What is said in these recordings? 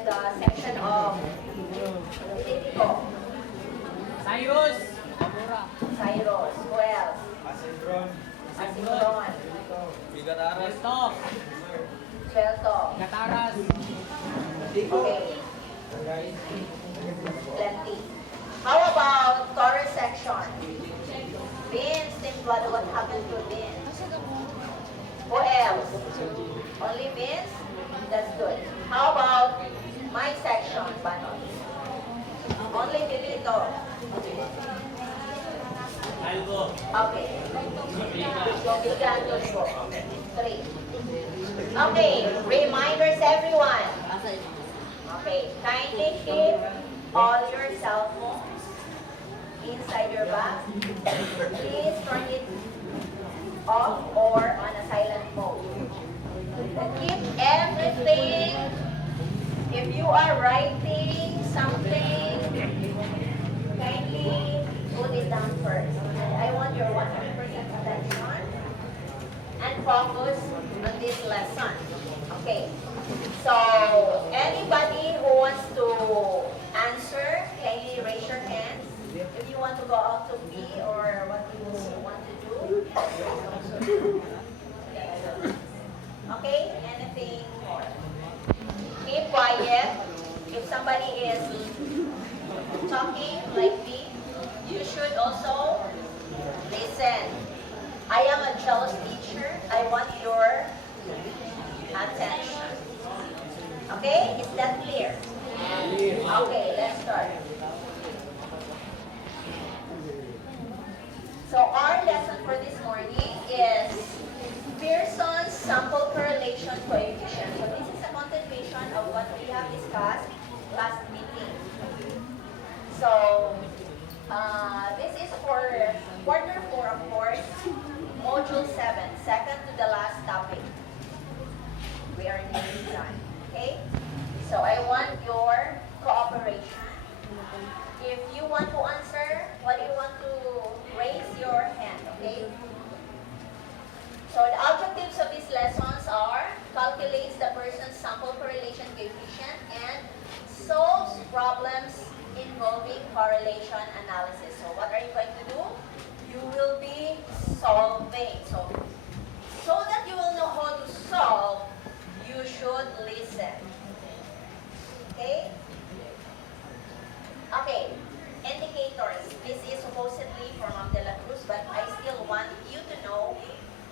in the section of Politico. Cyrus. Amura. Cyrus. Who else? Asindron. Christoph. Suelto. Gataras. Okay. Plenty. How about Taurus section? Vince, Timplado, what happened to Vince? Who else? Only Vince? That's good. How about my section, Banon? Only Bilito. Algo. Okay. Bigan, Tulfo. 3. Okay, reminders everyone. Okay, kindly keep all your cell phones inside your bag. Please turn it off or on a silent mode. Keep everything. If you are writing something, kindly put it down first. And I want your 100% attention and focus on this lesson. Okay. So, anybody who wants to answer, kindly raise your hands. If you want to go out to pee or what you want to do. Okay? Anything more? Keep quiet. If somebody is talking like me, you should also listen. I am a jealous teacher. I want your attention. Okay? Is that clear? Okay, let's start. So our lesson for this morning is Pearson's sample correlation coefficient. So this is a continuation of what we have discussed last meeting. So this is for quarter 4, of course, module 7, second to the last topic. We are nearly done. Okay? So I want your cooperation. If you want to answer, what do you want to raise your hand, okay? So the objectives of these lessons are calculates the person's sample correlation coefficient and solves problems involving correlation analysis. So what are you going to do? You will be solving. So that you will know how to solve, you should listen. Okay? Okay. Indicators. This is supposedly from Ma'am De La Cruz, but I still want you to know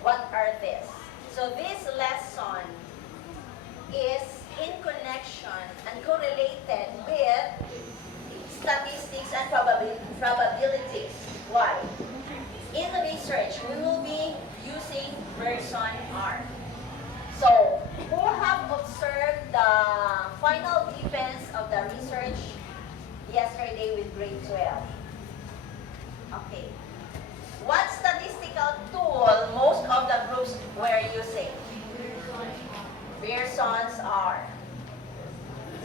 what are this. So this lesson is in connection and correlated with statistics and probabilities. Why? In the research, we will be using Pearson R. So, who have observed the final events of the research yesterday with grade 12? Okay. What statistical tool most of the groups were using? Pearson's R.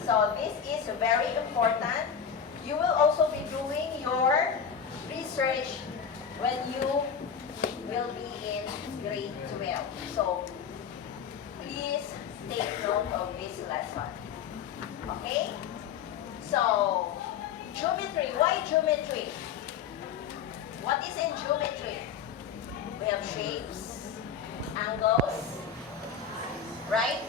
So this is very important. You will also be doing your research when you will be in grade 12. So please take note of this lesson. Okay? So, geometry. Why geometry? What is in geometry? We have shapes, angles, right?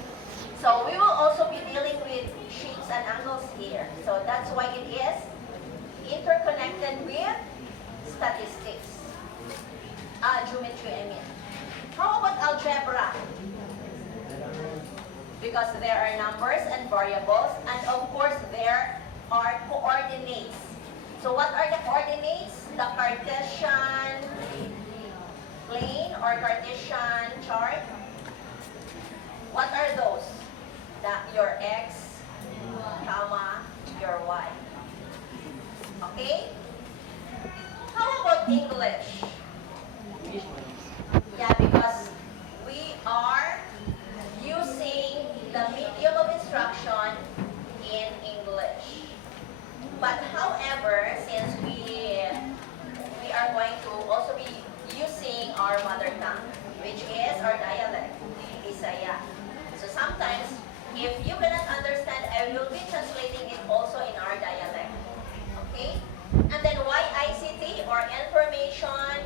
So we will also be dealing with shapes and angles here. So that's why it is interconnected with statistics. Geometry, I mean. How about algebra? Because there are numbers and variables, and of course there are coordinates. So what are the coordinates? The Cartesian plane or Cartesian chart. What are those? Your x, comma, your y. Okay? How about English? Yeah, because we are using the medium of instruction in English. But however, since we are going to also be using our mother tongue, which is our dialect, Bisaya. So sometimes, if you cannot understand I will be translating it also in our dialect. Okay? And then why ICT or Information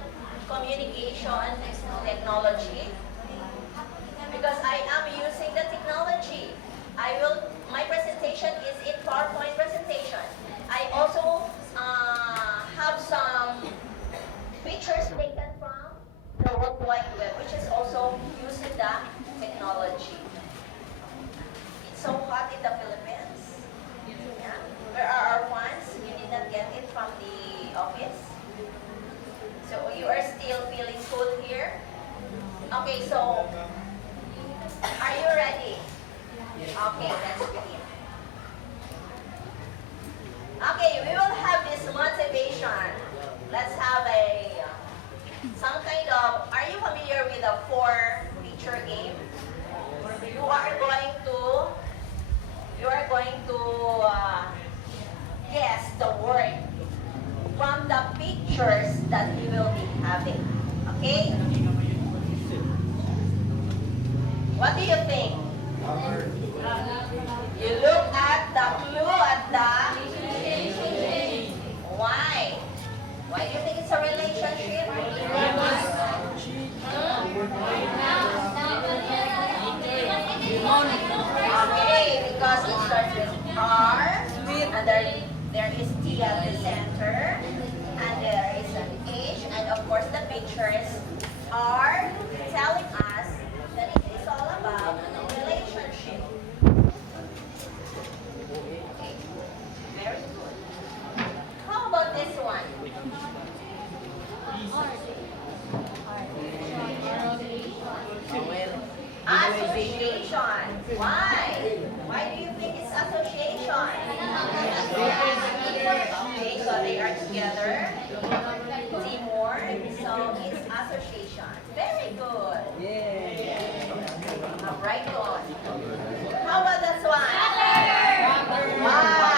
Communication Technology? Because I am using the technology. My presentation is in PowerPoint presentation. I also have some pictures taken from the World Wide Web, which is also using the technology. It's so hot in the Philippines. Yeah. Where are our funds? You did not get it from the office. So you are still feeling cold here? Okay, so are you ready? Okay, let's begin. Okay, we will have this motivation. Let's have some kind of, are you familiar with a 4-feature game? You are going to guess the word from the pictures that we will be having. Okay? What do you think? You look at the clue at the... Why? Why do you think it's a relationship? Okay, because it starts with R, and there is T at the center, and there is an H, and of course the pictures are telling us that it is all about a relationship. Okay, very good. How about this one? Association. Why? Why do you think it's association? Okay, so they are together. Teamwork. So it's association. Very good. Right on. How about this one? Why?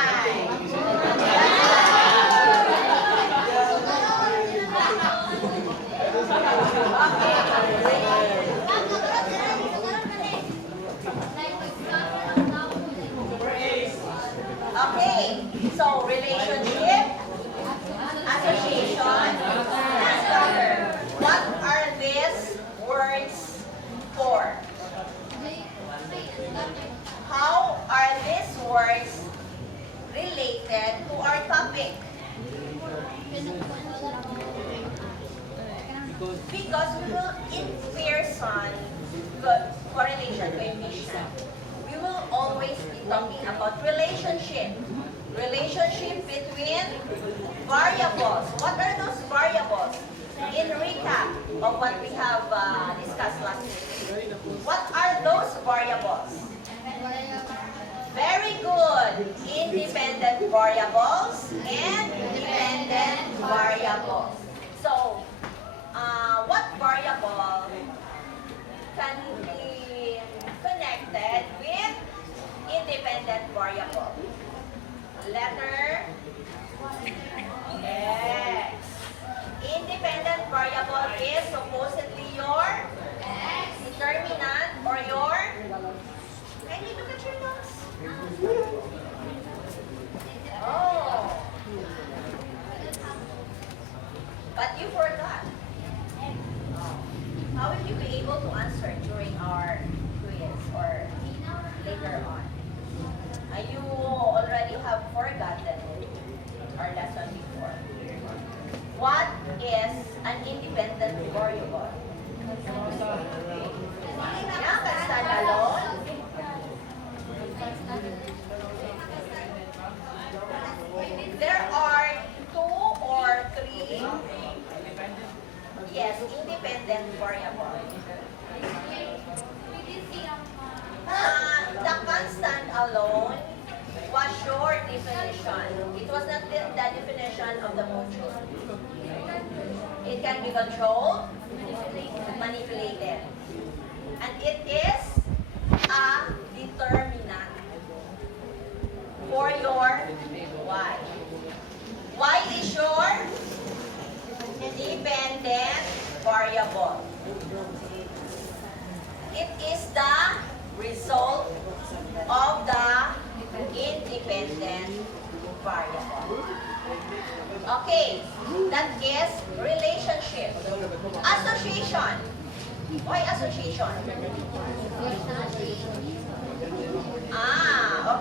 Okay, so relationship, association, and other. What are these words for? How are these words related to our topic? Because we will, in Pearson correlation coefficient, we will always be talking about relationship. Relationship between variables. What are those variables? In recap of what we have discussed last week. What are those variables? Very good. Independent variables and dependent variables. So, what variable can be connected with independent variable? Letter X. Independent variable is supposedly your determinant or your... Can you look at your notes? Oh. But you forgot. How will you be able to answer during our quiz or later on? You already have forgotten our lesson before. What is an independent variable? Yeah, can stand alone. There are 2 or 3, yes, independent variable. The constant alone was your definition. It was not the definition of the module. It can be controlled, manipulated. And it is a determinant for your y. Y is your dependent variable. It is the result of the variable. Okay, that is relationship. Association. Why association?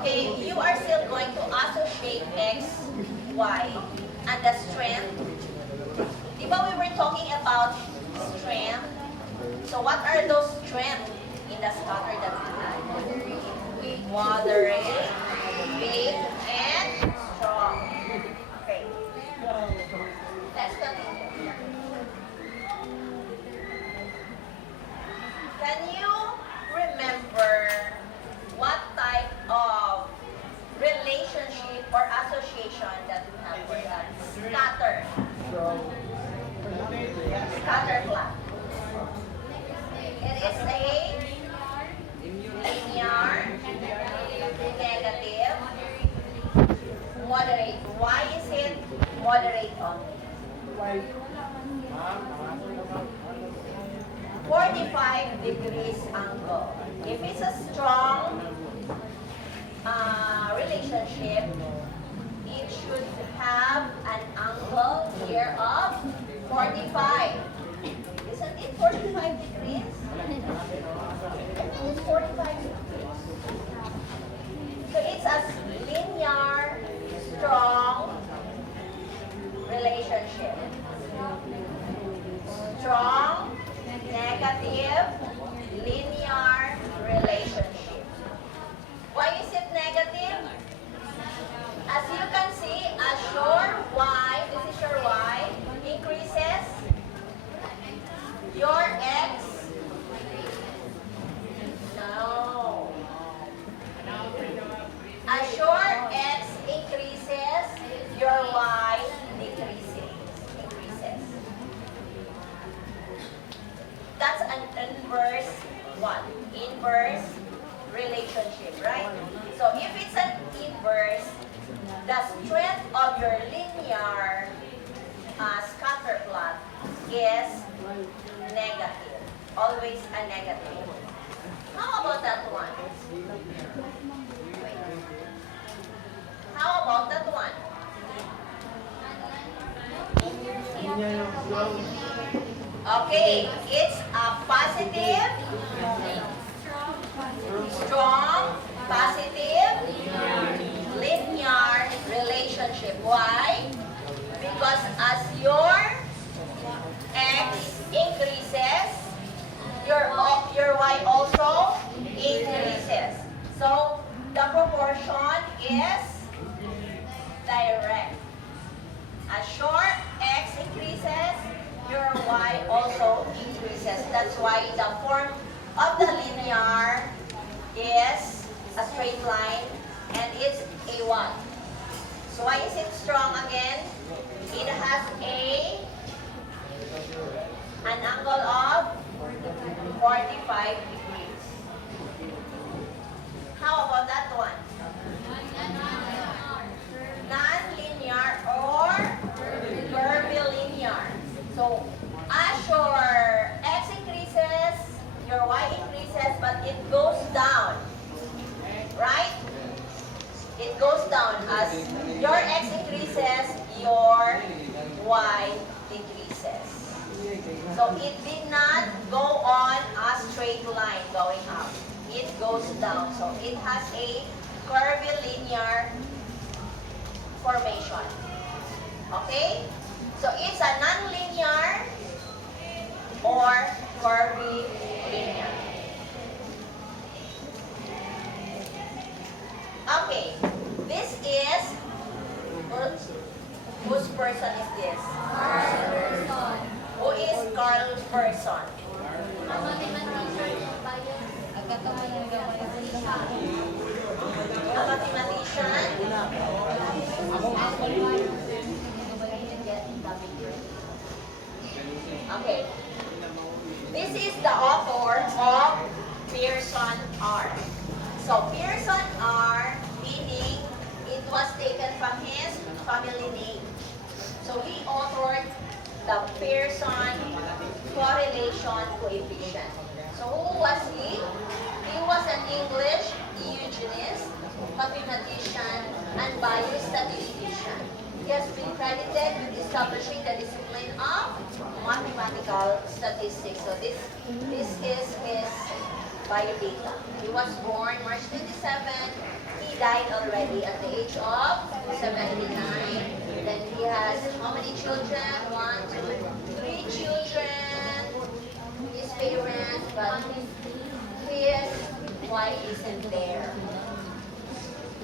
Okay, you are still going to associate X, Y, and the strength. Di ba we were talking about strength? So what are those strengths in the scatter that we have? Moderate, big, and strong. Okay. Let's continue. Can you remember what type of relationship or association that we have for that? Scatter. Scatter plot. It is a linear, negative, moderate. Why is it moderate only? 45 degrees angle. If it's a strong relationship, it should have an angle here of 45. Isn't it 45 degrees? It's 45 degrees. So it's a linear, strong relationship. Strong, negative, linear relationship. Why is it negative? As you can see, as your y, this is your y, increases, your x, no. As your x increases, your y decreases. That's an inverse one. Inverse relationship, right? So if it's an inverse, the strength of your linear scatter plot is negative. Always a negative. How about that one? Wait. How about that one? Okay, it's a positive, strong, positive, linear relationship. Why? Because as your x increases, your y also increases. So the proportion is direct. As your x increases, your y also increases. That's why the form of the linear is a straight line and it's a 1. So why is it strong again? It has an angle of 45 degrees. How about that one? Non-linear or curvilinear. So as your x increases, your y increases, but it goes down. Right? It goes down. As your x increases, your y decreases. So it did not go on a straight line going up. It goes down. So it has a curvilinear formation. Okay? So it's a non-linear or curvilinear. Okay, this is, whose person is this? Who is Carl's person? A mathematician? Okay. This is the author of Pearson R. So Pearson R, meaning it was taken from his family name. So he authored the Pearson correlation coefficient. So who was he? He was an English and biostatistician. He has been credited with establishing the discipline of mathematical statistics. So this is his biodata. He was born March 27. He died already at the age of 79. Then he has how many children? 1, 2, 3 children. His parents, but his wife isn't there.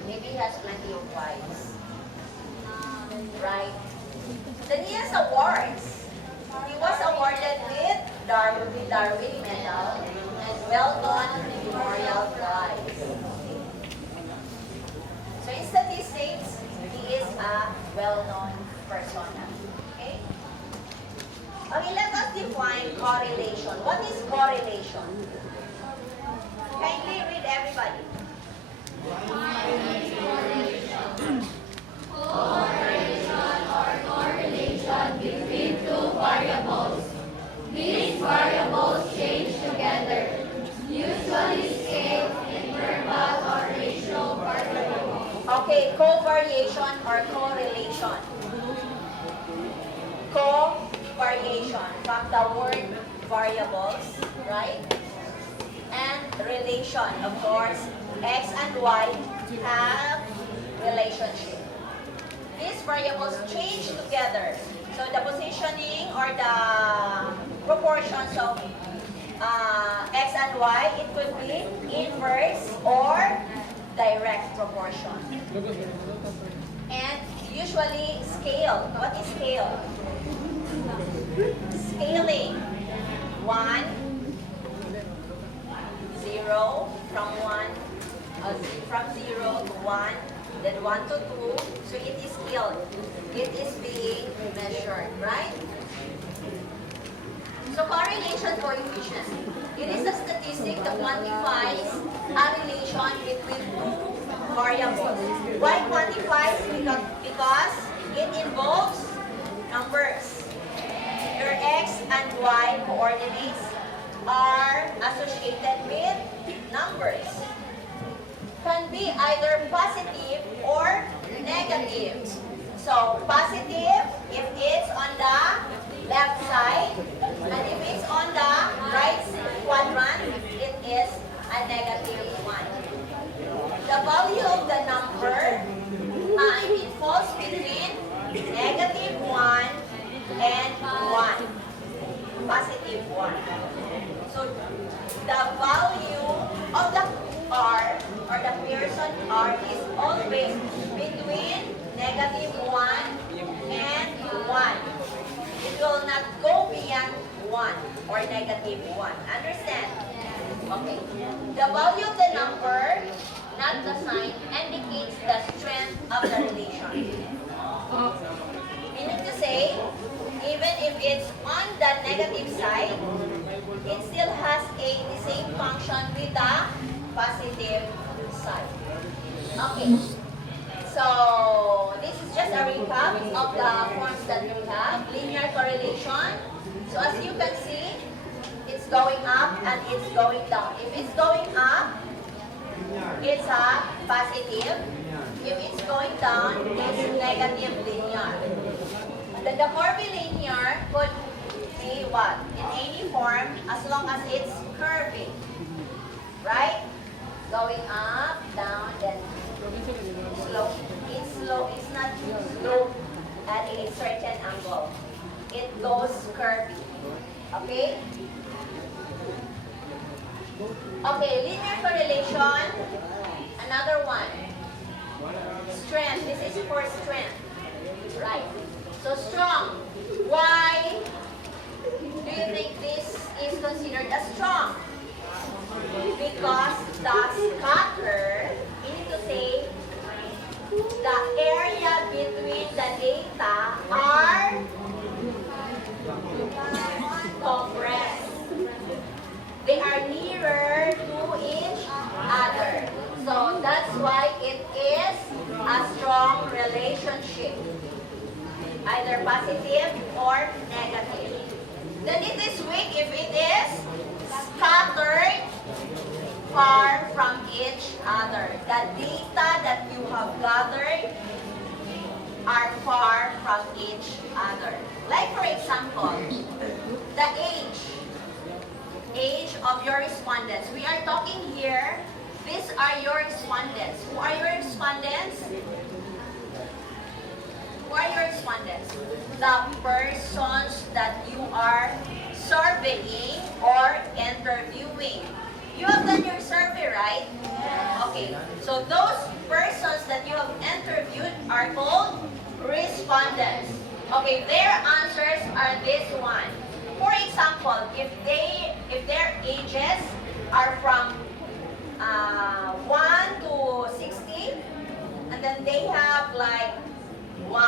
Maybe he has plenty of wives. Right? Then he has awards. He was awarded with Darwin Medal and Weldon Memorial Prize. So in statistics, he is a well-known persona. Okay? Okay, let us define correlation. What is correlation? Kindly read everybody. These variables change together, usually scale, interval, or ratio variables. Okay, covariation or correlation. Covariation. From the word variables, right? And relation. Of course, X and Y have relationship. These variables change together. So the positioning or the proportions of X and Y, it could be inverse or direct proportion. And usually scale. What is scale? Scaling. 1, 0, from 0 to 1, then 1 to 2. So it is scaled. It is being measured, right? So correlation coefficient. It is a statistic that quantifies a relation between two variables. Why quantifies? Because it involves numbers. Your X and Y coordinates are associated with numbers. Can be either positive or negative. So positive if it's on the left side, and if it's on the right quadrant, it is a negative one. The value of the number, it falls between negative 1 and 1, positive 1. So the value of the R or the Pearson R is always between negative 1 and 1. It will not go beyond 1 or negative 1. Understand? Okay. The value of the number, not the sign, indicates the strength of the relation. Meaning to say, even if it's on the negative side, it still has the same function with the positive side. Okay. So, this is just a recap of the forms that we have. Linear correlation. So, as you can see, it's going up and it's going down. If it's going up, it's a positive. If it's going down, it's negative linear. Then the curvilinear could be what? In any form, as long as it's curving. Right? Going up, down, then slow. It's slow. It's not slow at a certain angle. It goes curvy. Okay? Okay, linear correlation. Another one. Strength. This is for strength. Right. So strong. Why do you think this is considered as strong? Because the scatter, meaning to say, the area between the data are compressed. They are nearer to each other. So that's why it is a strong relationship. Either positive or negative. Then it is weak if it is scattered far from each other. The data that you have gathered are far from each other. Like for example, the age of your respondents. We are talking here, these are your respondents. Who are your respondents? Who are your respondents? The persons that you are surveying or interviewing. You have done your survey, right? Okay. So those persons that you have interviewed are called respondents. Okay, their answers are this one. For example, if their ages are from 1 to 60, and then they have like 1,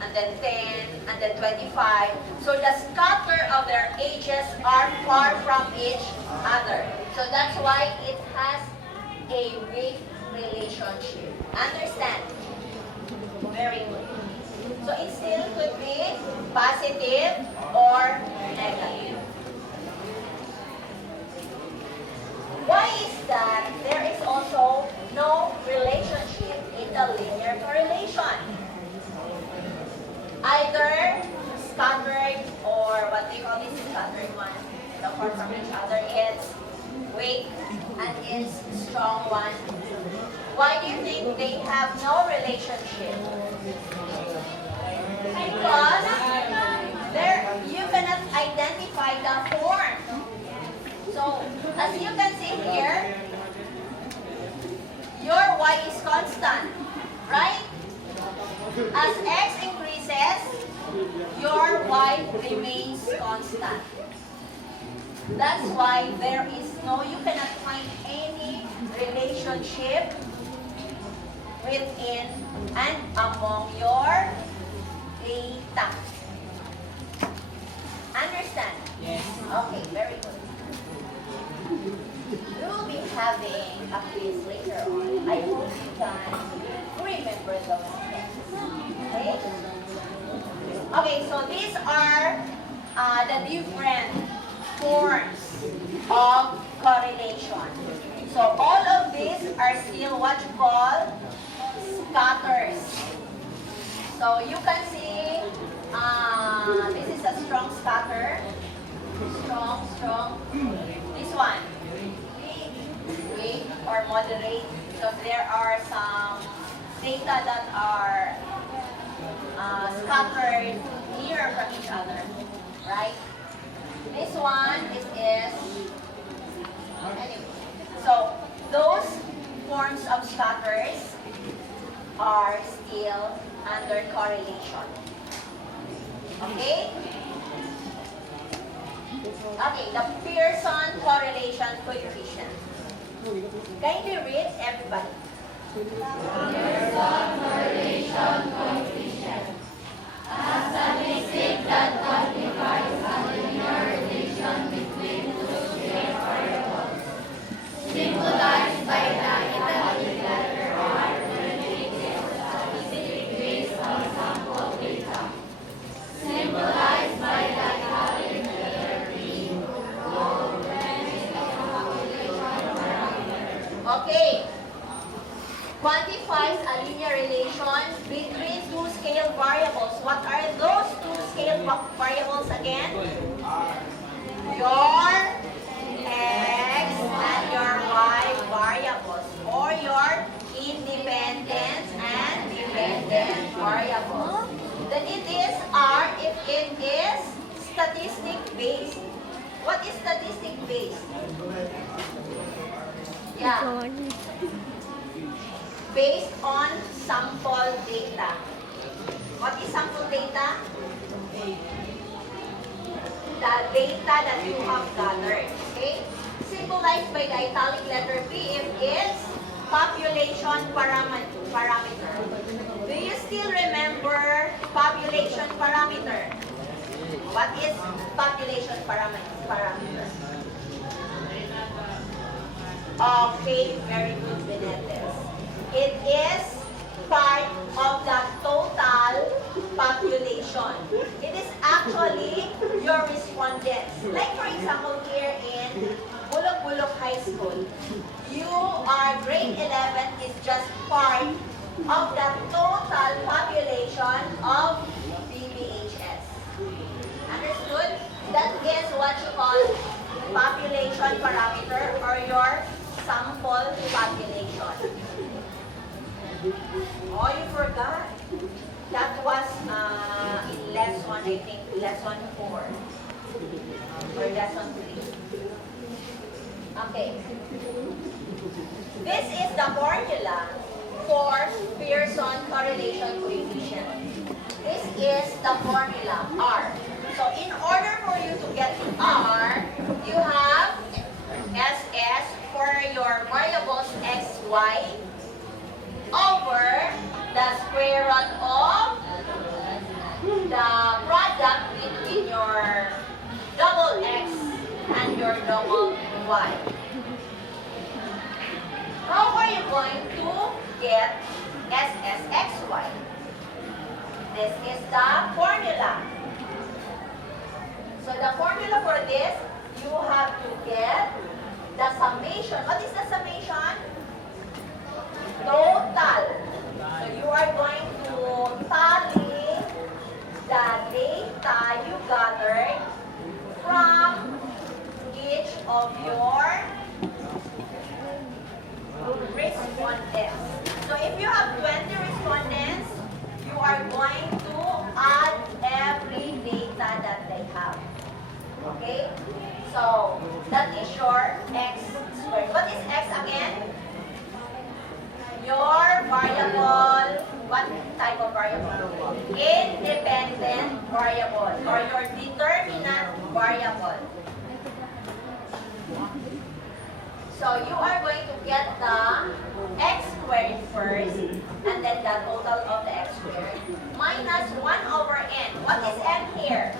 and then 10, and then 25. So the scatter of their ages are far from each other. So that's why it has a weak relationship. Understand? Very good. So it still could be positive or negative. Why is that there is also no relationship in the linear correlation? Either scattered or what they call this scattered one, the apart from each other, it's weak and is strong one. Why do you think they have no relationship? Because you cannot identify the form. So, as you can see here, your y is constant, right? As x increases, your y remains constant. That's why you cannot find any relationship within and among your data. Understand? Yes. Okay, very good. We'll be having a quiz later on. I hope you can remember those things. Okay? Okay, so these are the different forms of correlation. So all of these are still what you call scatters. So you can see this is a strong scatter. Strong. This one, weak or moderate, because there are some data that are scattered near from each other, right? This one is anyway. So those forms of scatters are still under correlation. Okay? Okay, the Pearson correlation coefficient. Kindly read, everybody. Pearson correlation coefficient. A statistic that quantifies a linear relation between two scale variables, symbolized by the italic letter R, when it is a statistic based on sample data. Symbolized by the italic letter P, O, when it is a population parameter. Okay. Quantifies a linear relation between two scale variables. What are those two scale variables again? Your x and your y variables, or your independent and dependent variables. Then it is R if it is statistic based. What is statistic based? Yeah. Based on sample data. What is sample data? The data that you have gathered. Okay? Symbolized by the italic letter P if it's population parameter. Do you still remember population parameter? What is population parameter? Okay, very good, Benetes. It is part of the total population. It is actually your respondents. Like for example here in Bulok High School, you are grade 11 is just part of the total population of BBHS. Understood? That is what you call population parameter or your sample population. Oh, you forgot. That was in lesson, I think, lesson 4 or lesson 3. Okay. This is the formula for Pearson correlation coefficient. This is the formula, R. So in order for you to get R, you have SS for your variables x, y over the square root of the product between your double x and your double y. How are you going to get SSXY? This is the formula. So the formula for this, you have to get the summation. What is the summation? Total. So you are going to tally the data you gathered from each of your respondents. So if you have 20 respondents, you are going to add every data that they have. Okay? So that is your x squared. What is x again? Your variable, what type of variable? Independent variable or your determinant variable. So you are going to get the x squared first and then the total of the x squared minus 1 over n. What is n here?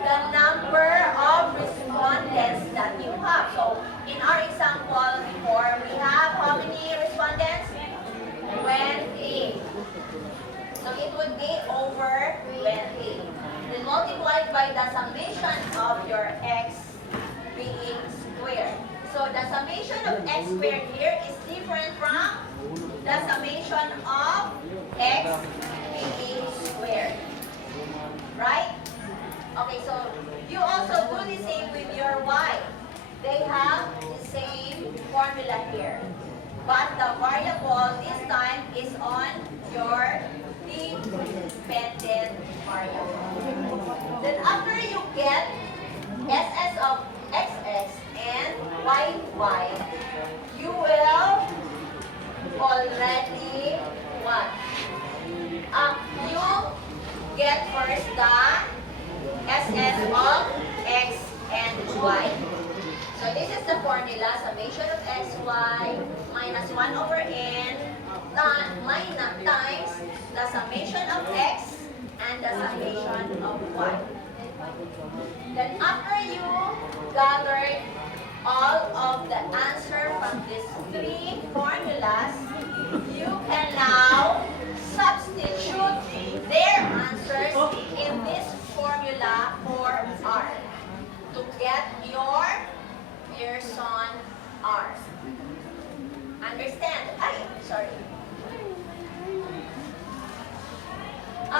The number of respondents that you have. So in our example before, we have how many respondents? 20. So it would be over 20. Then multiplied by the summation of your x being squared. So the summation of x squared here is different from the summation of x being squared. Right? Okay, so you also do the same with your y. They have the same formula here. But the variable this time is on your dependent variable. Then after you get SS of XX and YY, you will already what? You get first the SS of X and Y. So this is the formula, summation of XY minus 1 over n times the summation of X and the summation of Y. Then after you gathered all of the answer from these 3 formulas, you can now substitute their answers in this formula for R to get your Pearson R. Understand? Sorry.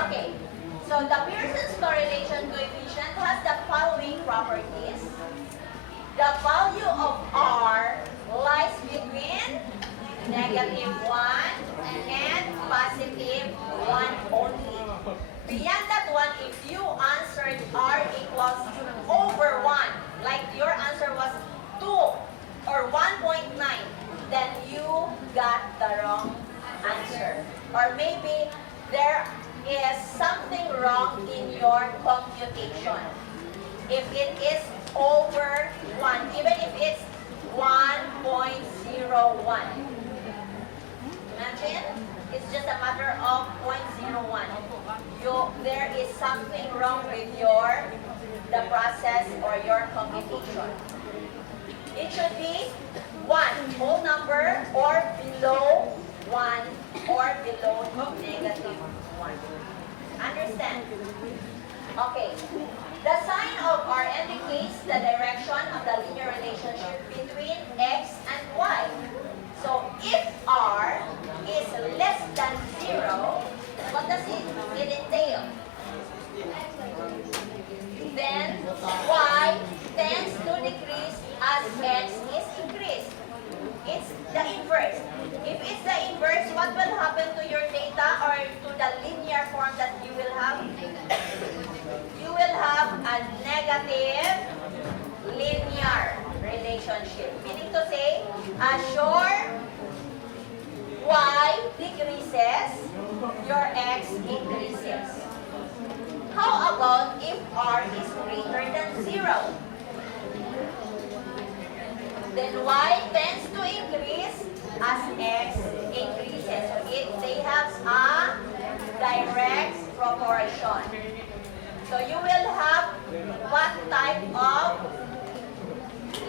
Okay. So the Pearson's correlation coefficient has the following properties. The value of R lies between -1 and +1 only. Beyond that one, if you answered R equals over 1, like your answer was 2 or 1.9, then you got the wrong answer. Or maybe there is something wrong in your computation. If it is over 1, even if it's 1.01. Imagine, it's just a matter of 0.01. There is something wrong with the process or your computation. It should be 1, whole number, or below 1, or below -1. Understand? Okay. The sign of R indicates the direction of the linear relationship between x your x increases. How about if r is greater than 0? Then y tends to increase as x increases. So they have a direct proportion. So you will have what type of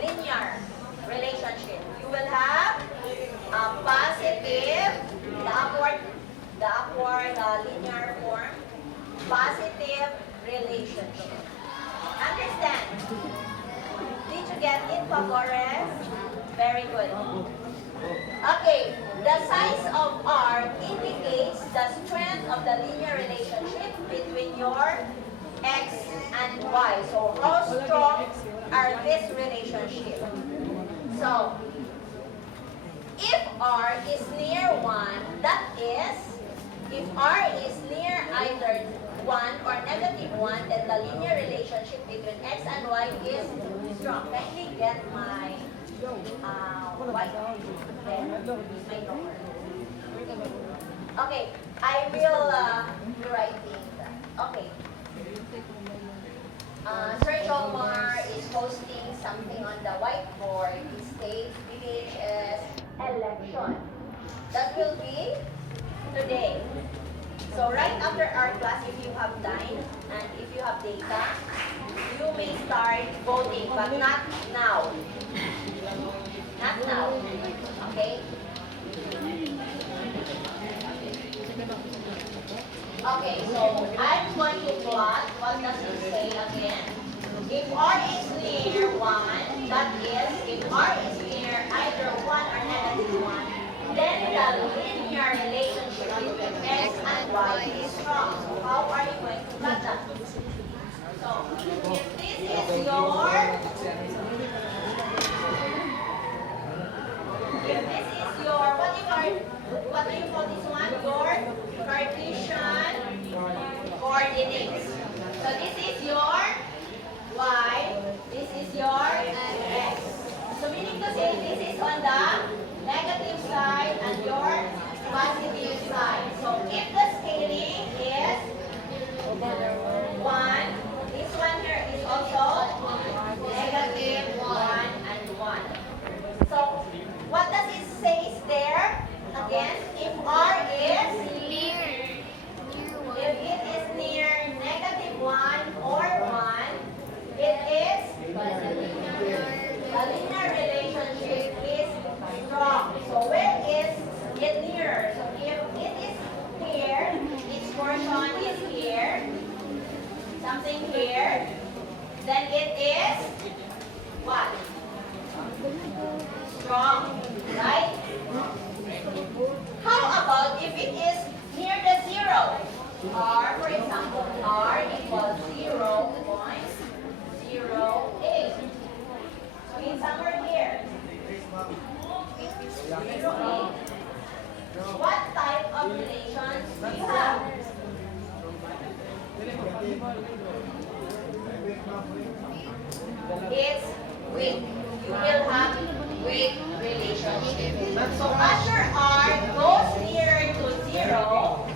linear relationship? You will have a positive, the upward linear form, positive relationship. Understand? Did you get it, Pabores? Very good. Okay, the size of R indicates the strength of the linear relationship between your X and Y. So how strong are this relationship? So, if R is near 1, that is, if R is near either 1 or negative 1, then the linear relationship between X and Y is strong. Kindly get my white pen, my number. Okay, I will be writing that. Okay. Sir Jomar is posting something on the whiteboard. He states BHS election. That will be today. So right after our class, if you have time and if you have data, you may start voting, but not now. Not now. Okay? Okay, so I'm going to plot. What does it say again? If R is near 1, that is, if R is near either 1 or negative 1, then the linear relationship between X and Y is strong. So how are you going to plot that? So, if this is your, what do you call this one? Your Cartesian coordinates. So this is your Y, this is your X. So meaning to say this is on the negative side and your positive side. So if the scaling is 1, this one here is also negative 1 and 1. So what does it say there? Again, if R is if it is near negative 1 or 1, it is a linear relationship is strong. So where is it nearer? So if it is here, its portion is here, something here, then it is what? Strong, right? How about if it is near the 0? R, for example, R equals 0.08. So it's somewhere here. 0.8. What type of relations do you have? It's weak. You will have weak relationship. So as your R goes nearer to 0,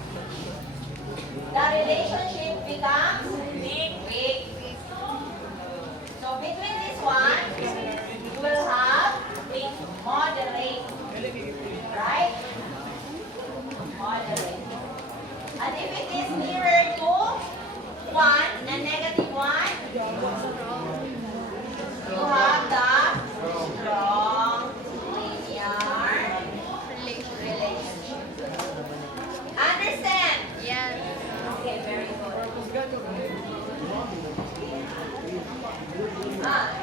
the relationship becomes weak. So between this one, you will have weak moderate. Right? Moderate. And if it is nearer to 1 and negative 1, you have the strong linear relationship. Understand? Yes. Okay, very good.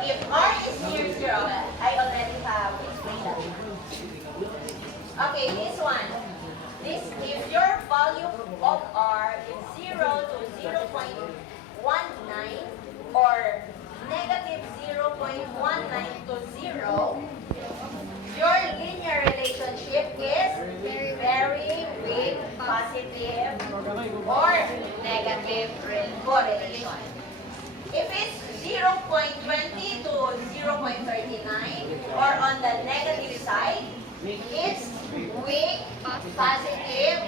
If R is near 0, I already have explained that. Okay, this one. If your value of R is 0 to 0.19 or negative 0.19 to 0, your linear relationship is very weak, positive, or negative correlation. If it's 0.20 to 0.39 or on the negative side, it's weak, positive,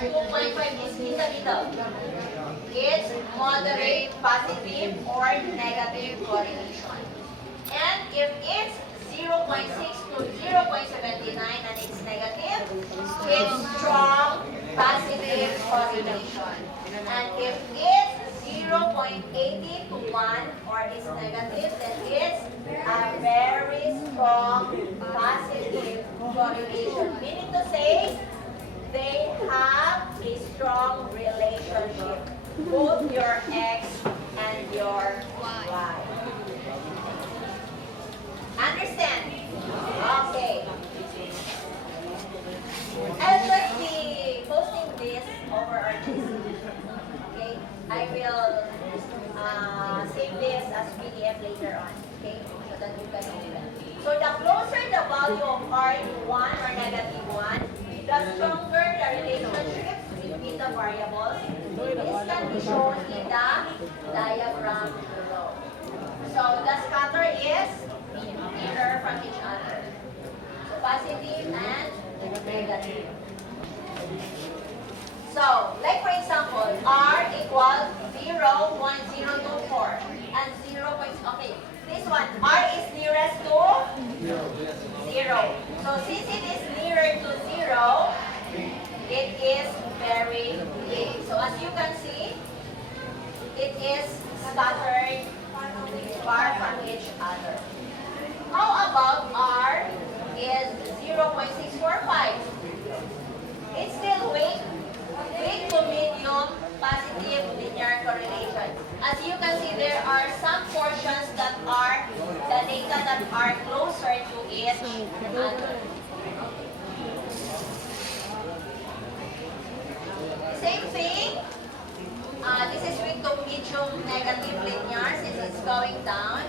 2.5 is in the middle. It's moderate, positive, or negative correlation. And if it's 0.6 to 0.79 and it's negative, it's strong positive correlation. And if it's 0.80 to 1 or is negative, then it's a very strong positive correlation. Meaning to say, they have a strong relationship, both your X and your Y. Understand? Okay. I'll just be posting this over our GC. Okay? I will save this as PDF later on. Okay? So that you can open. So the closer the value of R to 1 or negative 1, the stronger the relationships between the variables. This can be shown in the diagram below. So the scatter is mirror from each other. So positive and negative. So, like for example, R equals 0.024 and 0. Okay, this one, R is nearest to 0. So since it is nearer to 0, it is very big. So as you can see, it is scattered far from each other. How about R is 0.645? It's still weak to medium positive linear correlation. As you can see, there are some portions that are the data that are closer to each other. Same thing. This is weak to medium negative linear since it's going down.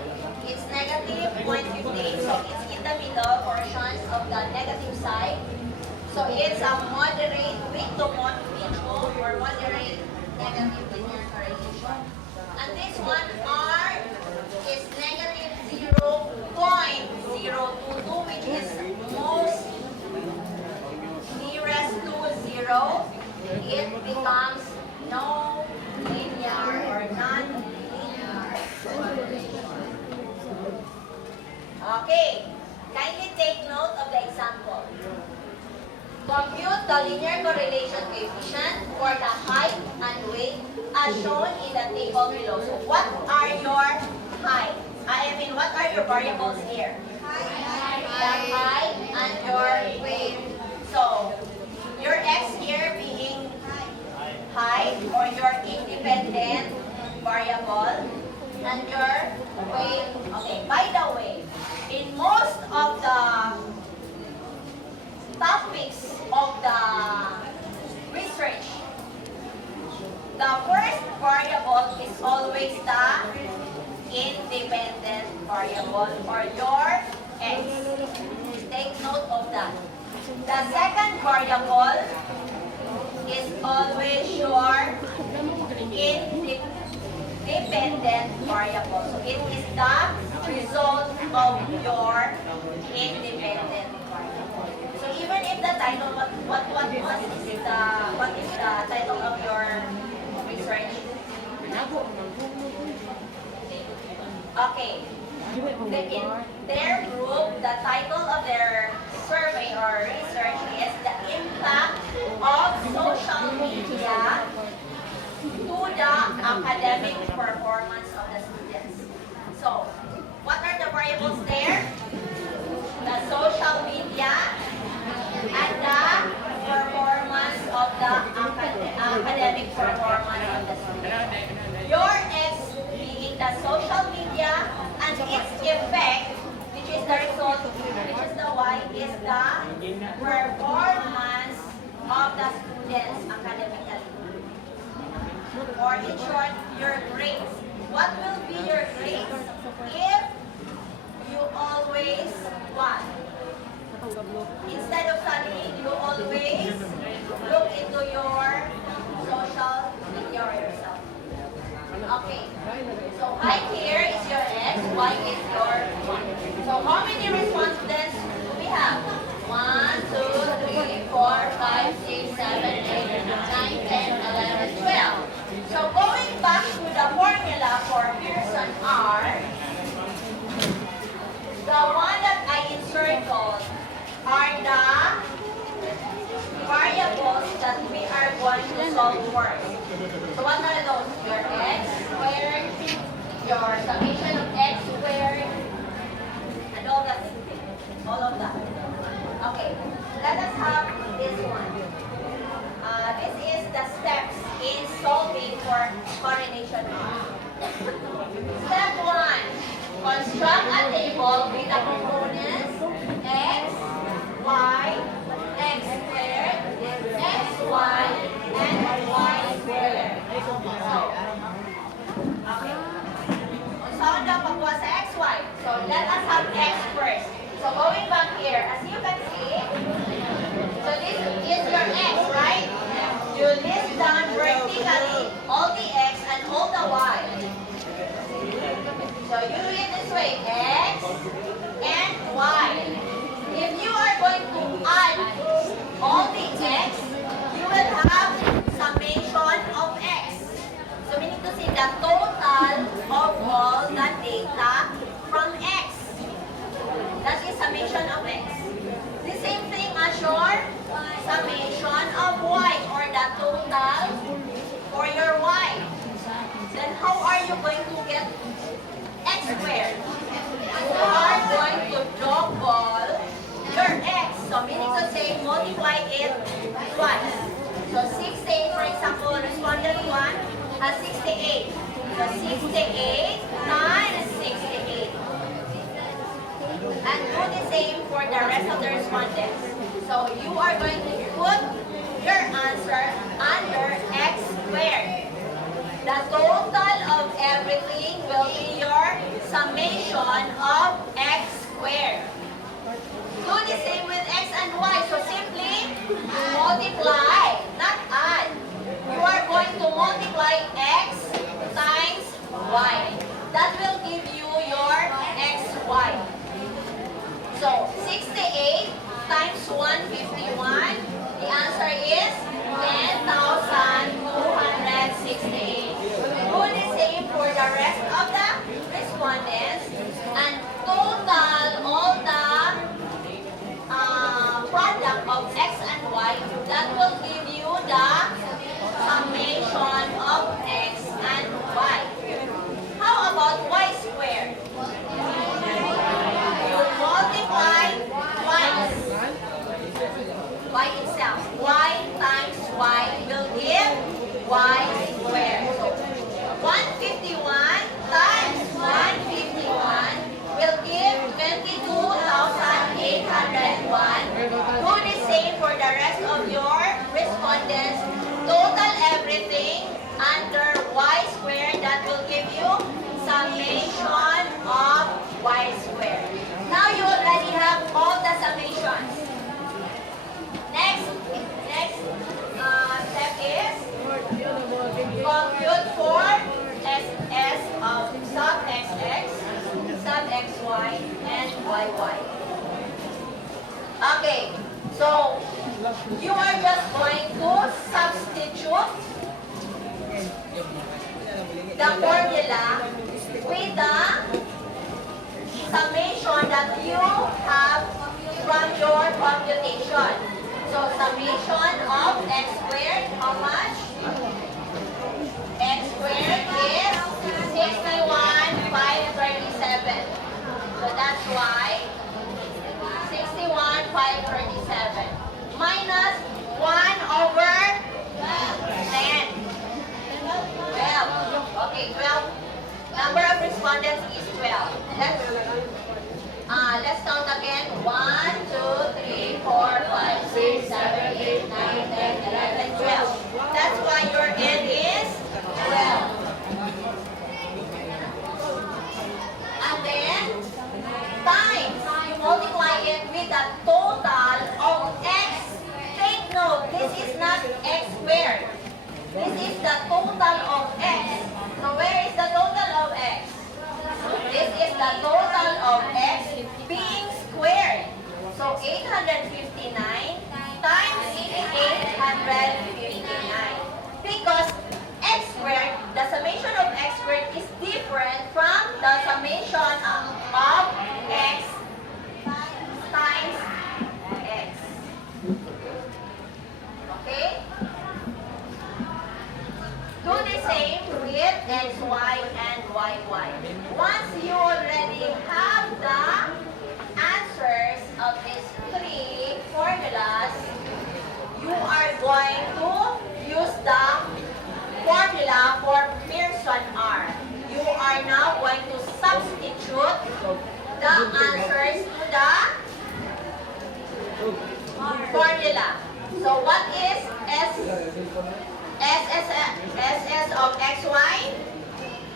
It's negative 0.58, so it's in the middle portions of the negative side. So it's a moderate weak to medium or moderate negative linear correlation. And this one, R is negative 0.022, which is most nearest to 0. It becomes no linear or non-linear correlation. Okay, kindly take note of the example. Compute the linear correlation coefficient for the height and weight as shown in the table below. So what are your height? What are your variables here? The height and your weight. So your X here being height or your independent variable and your weight. Okay, by the way, in most of the topics of the research, the first variable is always the independent variable or your X. Take note of that. The second variable is always your independent variable. So it is the result of your independent variable. So even if the title, what is the title of your research? Okay. In their group, the title of their survey or research is the impact of social media to the academic performance of the students. So, what are the variables there? The social media and the performance of the academic performance of the students. Your X being the social media and its effect, which is the result, which is the Y, is the performance of the students academically. Or in short, your grades. What will be your grades if you always what? Instead of studying, you always look into your social media yourself. Okay. So height here is your X, Y is your Y. So how many respondents do we have? 1, 2, 3, 4, 5, 6, 7, 8, 9. solve first. So what are those? Your x squared, your summation of x squared, and all that. All of that. Okay, let us have this one. This is the steps in solving for correlation of. Step 1. Construct a table with the components x, y, x squared, xy, and y squared. Okay. Saan daw pagkuha sa xy? So let us have x first. So going back here, as you can see, so this is your x, right? You list down vertically all the x and all the y. So you do it this way, x and y. If you are going to add all the x, you will have summation of x. So we need to see the total of all the data from x. That is summation of x. The same thing as your summation of y, or the total for your y. Then how are you going to get x squared? You are going to double your x. So meaning to say multiply it twice. So 68, for example, respondent 1 has 68. So 68 times 68. And do the same for the rest of the respondents. So you are going to put your answer under x squared. The total of everything will be your summation of x squared. Do the same with x and y. So simply multiply, not add. You are going to multiply x times y. That will give you your xy. So 68 times 151, the answer is 10,268. Do the same for the rest of the respondents and total all the product of x and y. That will give you the summation of x and y. How about y squared? You multiply twice y itself. Y times y will give y squared. So 151 times 151 will give 22,801. Do the same for the rest of your respondents. Total everything under y squared. That will give you summation of y squared. Now you already have all the summations. Next step is compute for SS of sub XX, sub XY, and YY. Okay, so you are just going to substitute the formula with the summation that you have from your computation. So summation of x squared, how much? X squared is 61,537. So that's why 61,537 minus 1 over 10. 12. Okay, 12. Number of respondents is 12. Let's count again. 1, 2, 3, 4, 5, 6, 7, 8, 9, 10, 11, 12. That's why your n is 12. And then, times. You multiply it with the total of x. Take note, this is not x squared. This is the total of x. So where is the total of x? This is the total of x being squared. So 859 times 859. Because x squared, the summation of x squared is different from the summation of x times x. Okay? XY, and YY. Once you already have the answers of these three formulas, you are going to use the formula for Pearson R. You are now going to substitute the answers to the formula. So what is SS of XY?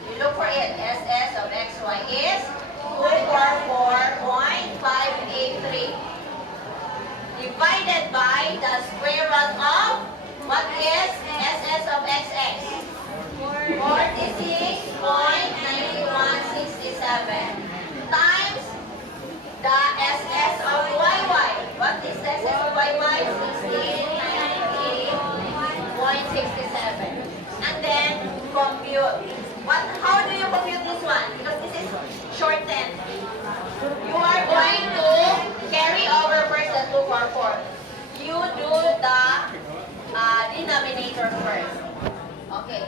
You look for it. SS of XY is 244.583 divided by the square root of what is SS of XX? 46.9167 times the SS of YY. What is SS of YY? 1690.67. And then compute. How do you compute this one? Because this is shortened. You are going to carry over first the 244. You do the denominator first. Okay.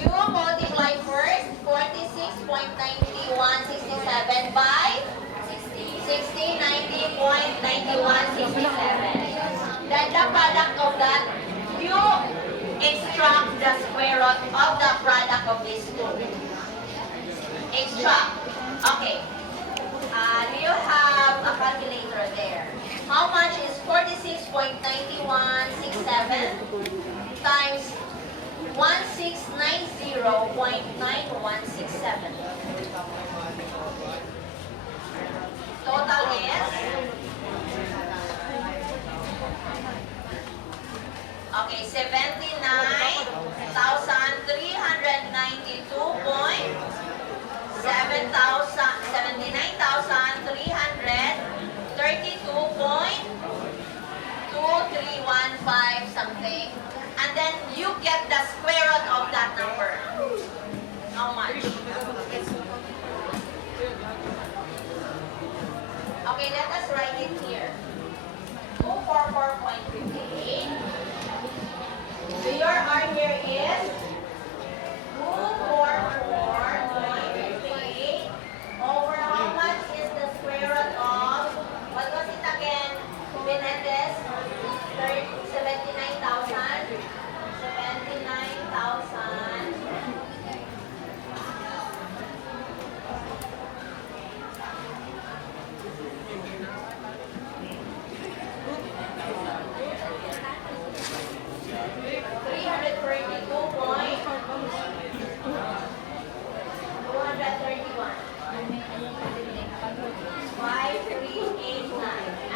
You multiply first 46.9167 by 1690.9167. Then the product of that, you extract the square root of the product of these two. Extract. Okay. Do you have a calculator there? How much is 46.9167 times 1690.9167? Total is? Okay, 79,392.7,332.2315 something. And then you get the square root of that number. How much? Okay, let us write it here. 244.58. So your R here is 244.58 over how much is the square root of, what was it again, Benetes? 79,000. 79,000.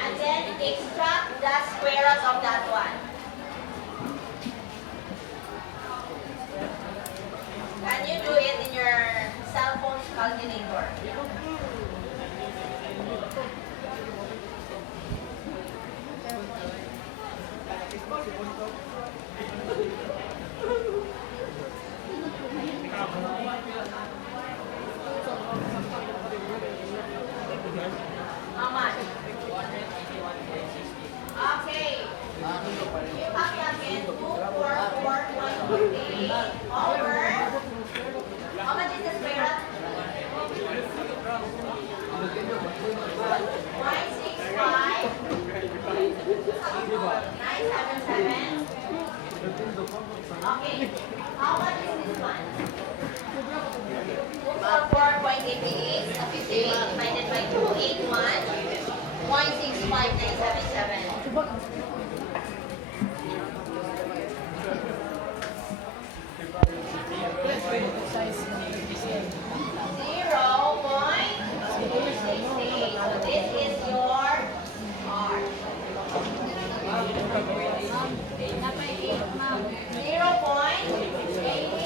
And then extract the square root of that one. Can you do it in your cell phone's calculator? How much? Okay. You have again 244.58 over. How much is the square root? 165,977. Okay. How much is this one? 244.88 divided by 281.65977. So this is your R. 0.88.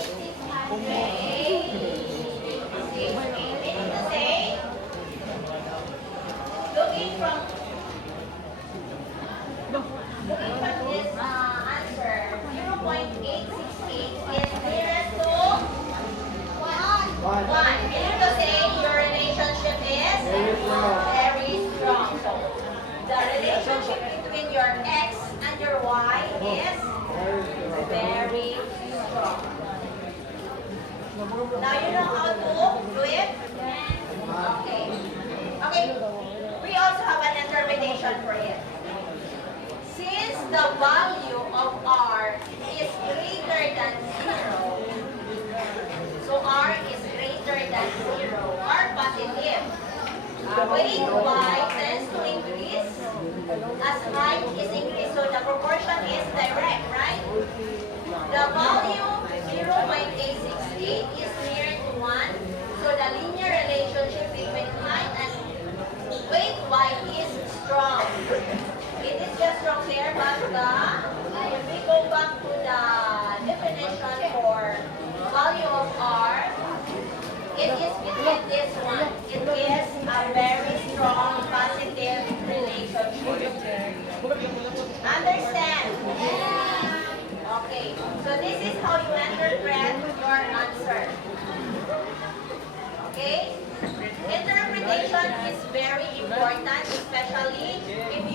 Now you know how to do it? Okay. Okay. We also have an interpretation for it. Since the value of R is greater than 0, so R is greater than 0, R positive. Weight Y tends to increase as height is increased. So the proportion is direct, right? The value 0.868 is near to 1. So the linear relationship between height and weight Y is strong. It is just strong there, but if we go back to the definition for value of R, it is between this one. It is a very strong positive relationship. Understand? Okay. So this is how you interpret your answer. Okay? Interpretation is very important, especially if